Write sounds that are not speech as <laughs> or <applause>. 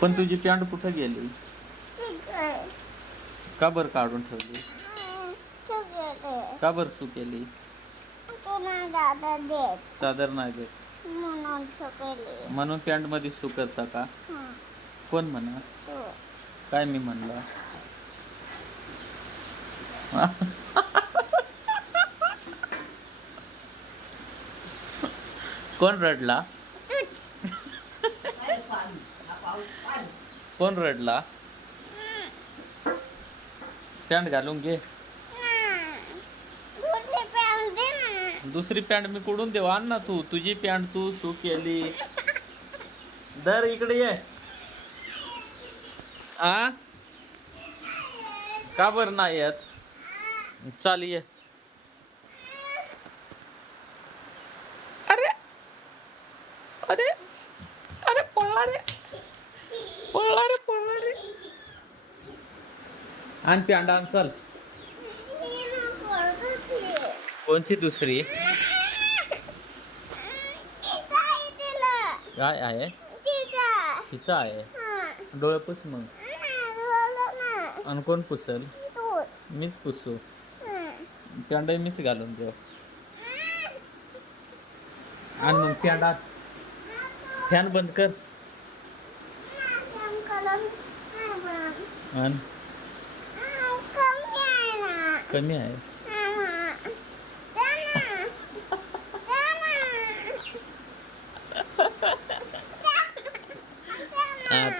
पण तुझी पॅन्ट कुठं गेली? का बरं काढून ठेवली? का बरं तू केली? दादा चादर नाही देत. म्हणून पॅन्टमध्ये सुकतता का? कोण म्हणा? काय मी म्हणलं? कोण रडला? कोण रडला? पॅन्ट घालून घे. दुसरी पॅन्ट मी कुठून देऊ? आण ना तू. तुझी पॅन्ट तू सू केली दर इकडे ये. आ? का बर नाही येत? चाल ये. अरे! अरे! आण पॅन्ट आण चल. कोणची दुसरी? काय आहे? हिसा आहे. हा. डोळे पुस मग. आणि कोण पुसल? मीच पुसू. हा. मीच घालून देऊ. आणि मग पॅन्ट फॅन बंद कर. कमी आहे. <laughs> हा